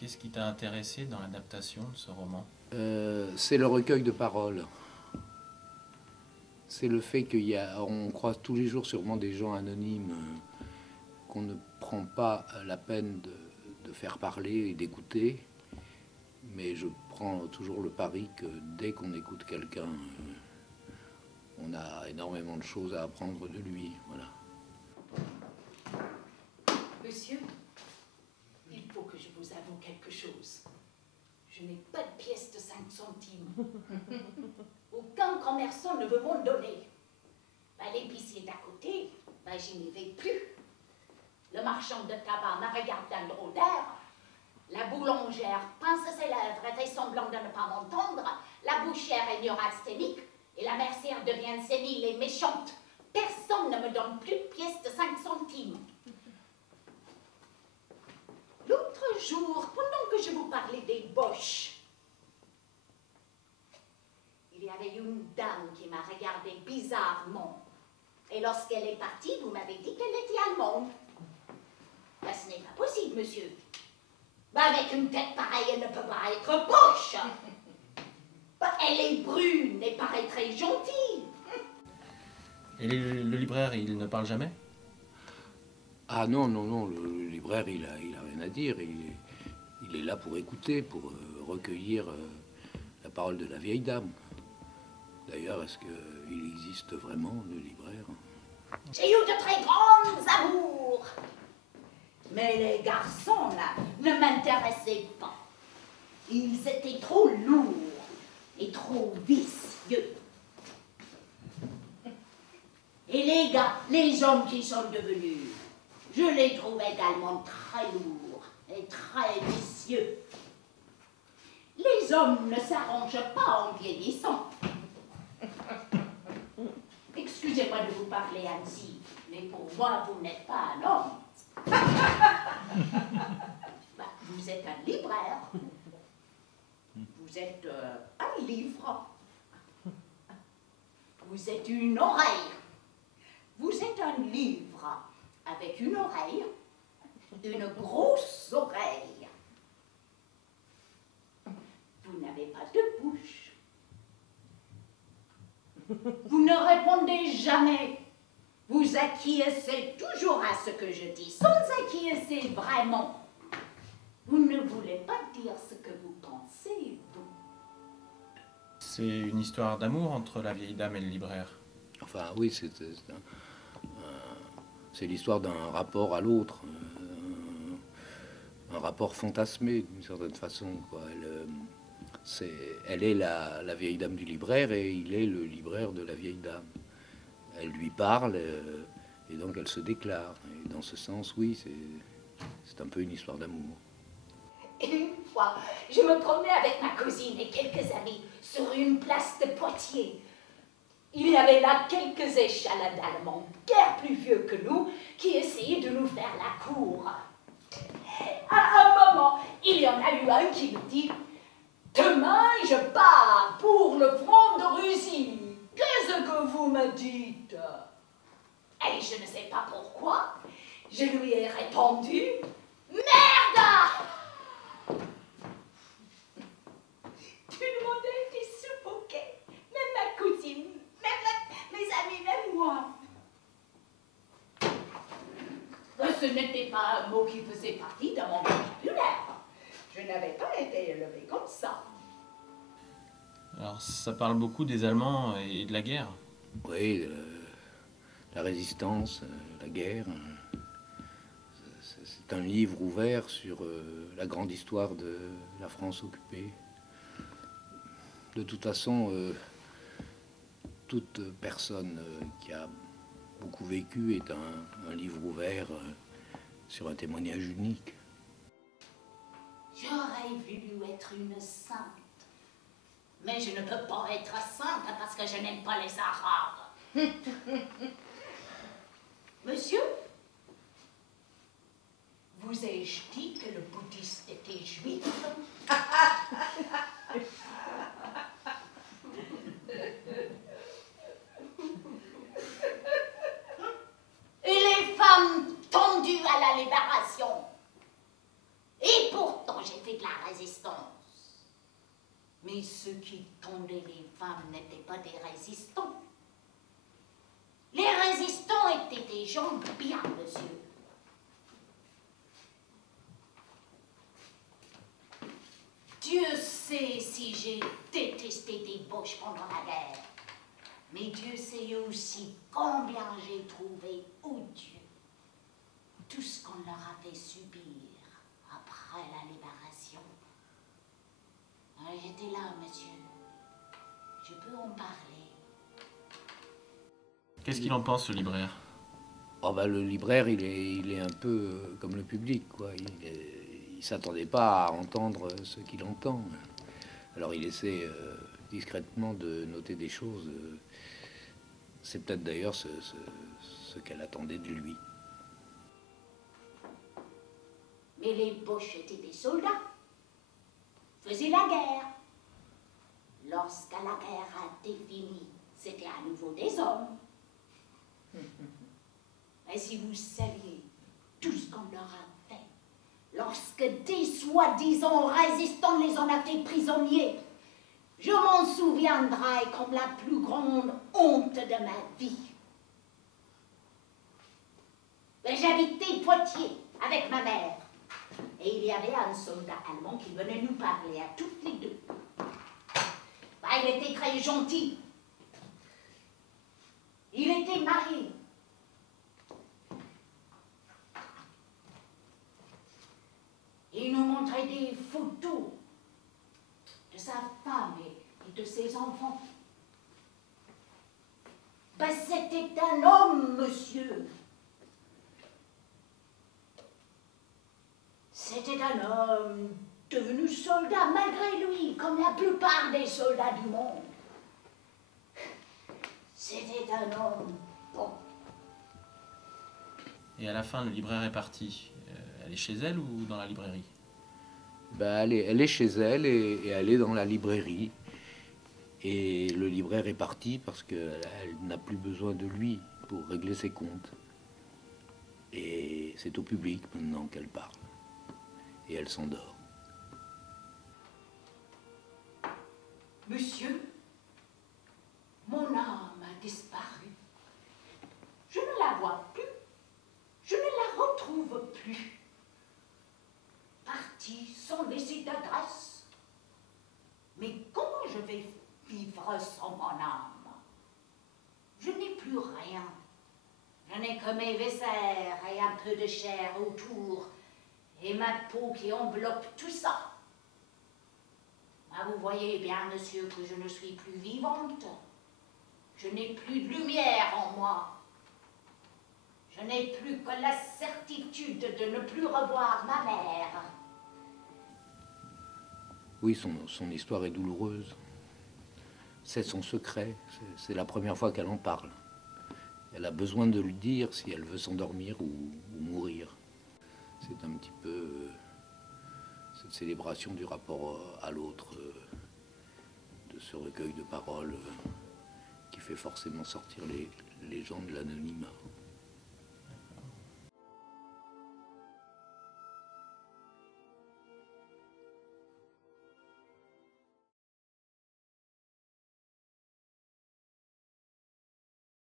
Qu'est-ce qui t'a intéressé dans l'adaptation de ce roman? C'est le recueil de paroles. C'est le fait on croise tous les jours sûrement des gens anonymes qu'on ne prend pas la peine de faire parler et d'écouter. Mais je prends toujours le pari que dès qu'on écoute quelqu'un, on a énormément de choses à apprendre de lui. Voilà. Monsieur, il faut que je vous avoue quelque chose. Je n'ai pas de pièce de 5 centimes. Aucun commerçant ne veut m'en donner. L'épicier d'à côté, je n'y vais plus. Le marchand de tabac me regarde d'un drôle d'air. La boulangère pince ses lèvres et fait semblant de ne pas m'entendre. La bouchère est neurasthénique et la mercière devient sénile et méchante. Personne ne me donne plus de pièces de 5 centimes. L'autre jour, pendant que je vous parlais des boches, il y avait une dame qui m'a regardé bizarrement. Et lorsqu'elle est partie, vous m'avez dit qu'elle était allemande. Ce n'est pas possible, monsieur. Avec une tête pareille, elle ne peut pas être boche. Elle est brune et paraît très gentille. Et le libraire, il ne parle jamais? Ah non, non, non, le libraire, il a rien à dire. Il est là pour écouter, pour recueillir la parole de la vieille dame. D'ailleurs, est-ce qu'il existe vraiment, le libraire? J'ai eu de très grands amours. Mais les garçons, là, ne m'intéressaient pas. Ils étaient trop lourds et trop vicieux. Et les gars, les hommes qui sont devenus, je les trouve également très lourds et très vicieux. Les hommes ne s'arrangent pas en vieillissant. Excusez-moi de vous parler ainsi, mais pour moi, vous n'êtes pas un homme. Vous êtes un libraire. Vous êtes un livre. Vous êtes une oreille. Vous êtes un livre avec une oreille, une grosse oreille. Vous n'avez pas de bouche. Vous ne répondez jamais. Vous acquiescez toujours à ce que je dis, sans acquiescer vraiment. Vous ne voulez pas dire ce que vous pensez, vous. C'est une histoire d'amour entre la vieille dame et le libraire. Enfin, oui, c'est l'histoire d'un rapport à l'autre, un rapport fantasmé d'une certaine façon, quoi. Elle est la vieille dame du libraire et il est le libraire de la vieille dame. Elle lui parle et donc elle se déclare. Et dans ce sens, oui, c'est un peu une histoire d'amour. Une fois, je me promenais avec ma cousine et quelques amis sur une place de Poitiers. Il y avait là quelques échalades allemands, guère plus vieux que nous, qui essayaient de nous faire la cour. À un moment, il y en a eu un qui me dit « Demain, je pars pour le front de Russie. Qu'est-ce que vous me dites ?» Et je ne sais pas pourquoi, je lui ai répondu « Merde !» Tout le monde a été suffoqué, même ma cousine, même mes amis, même moi. Ce n'était pas un mot qui faisait partie de mon vocabulaire. Je n'avais pas été élevée comme ça. Alors, ça parle beaucoup des Allemands et de la guerre. Oui, la résistance, la guerre. C'est un livre ouvert sur la grande histoire de la France occupée. De toute façon, toute personne qui a beaucoup vécu est un livre ouvert sur un témoignage unique. J'aurais voulu être une sainte. Mais je ne peux pas être sainte parce que je n'aime pas les Arabes. Monsieur, vous ai-je dit que le bouddhiste était juif? Et les femmes tendues à la libération. Et pourtant, j'ai fait Mais ceux qui tendaient les femmes n'étaient pas des résistants. Les résistants étaient des gens bien, monsieur. Dieu sait si j'ai détesté des Boches pendant la guerre. Mais Dieu sait aussi combien j'ai trouvé odieux tout ce qu'on leur a fait subir après la libération. J'étais là, monsieur. Je peux en parler. Qu'est-ce qu'il en pense, le libraire? Oh bah, le libraire, il est un peu comme le public, quoi. Il s'attendait pas à entendre ce qu'il entend. Alors il essaie discrètement de noter des choses. C'est peut-être d'ailleurs ce qu'elle attendait de lui. Mais les Boches étaient des soldats, faisaient la guerre. Lorsque la guerre a été finie, c'était à nouveau des hommes. Et si vous saviez tout ce qu'on leur a fait, lorsque des soi-disant résistants les ont fait prisonniers, je m'en souviendrai comme la plus grande honte de ma vie. J'habitais Poitiers avec ma mère. Et il y avait un soldat allemand qui venait nous parler à toutes les deux. Bah, il était très gentil. Il était marié. Il nous montrait des photos de sa femme et de ses enfants. Bah, c'était un homme, monsieur. C'était un homme devenu soldat malgré lui, comme la plupart des soldats du monde. C'était un homme bon. Et à la fin, le libraire est parti. Elle est chez elle ou dans la librairie? Bah, elle est chez elle et elle est dans la librairie. Et le libraire est parti parce qu'elle n'a plus besoin de lui pour régler ses comptes. Et c'est au public maintenant qu'elle parle. Et elle s'endort. Monsieur, mon âme a disparu. Je ne la vois plus. Je ne la retrouve plus. Partie sans laisser d'adresse. Mais comment je vais vivre sans mon âme? Je n'ai plus rien. Je n'ai que mes viscères et un peu de chair autour. Et ma peau qui enveloppe tout ça. Ah, vous voyez bien, monsieur, que je ne suis plus vivante. Je n'ai plus de lumière en moi. Je n'ai plus que la certitude de ne plus revoir ma mère. Oui, son histoire est douloureuse. C'est son secret. C'est la première fois qu'elle en parle. Elle a besoin de lui dire si elle veut s'endormir ou mourir. C'est un petit peu cette célébration du rapport à l'autre, de ce recueil de paroles qui fait forcément sortir les gens de l'anonymat.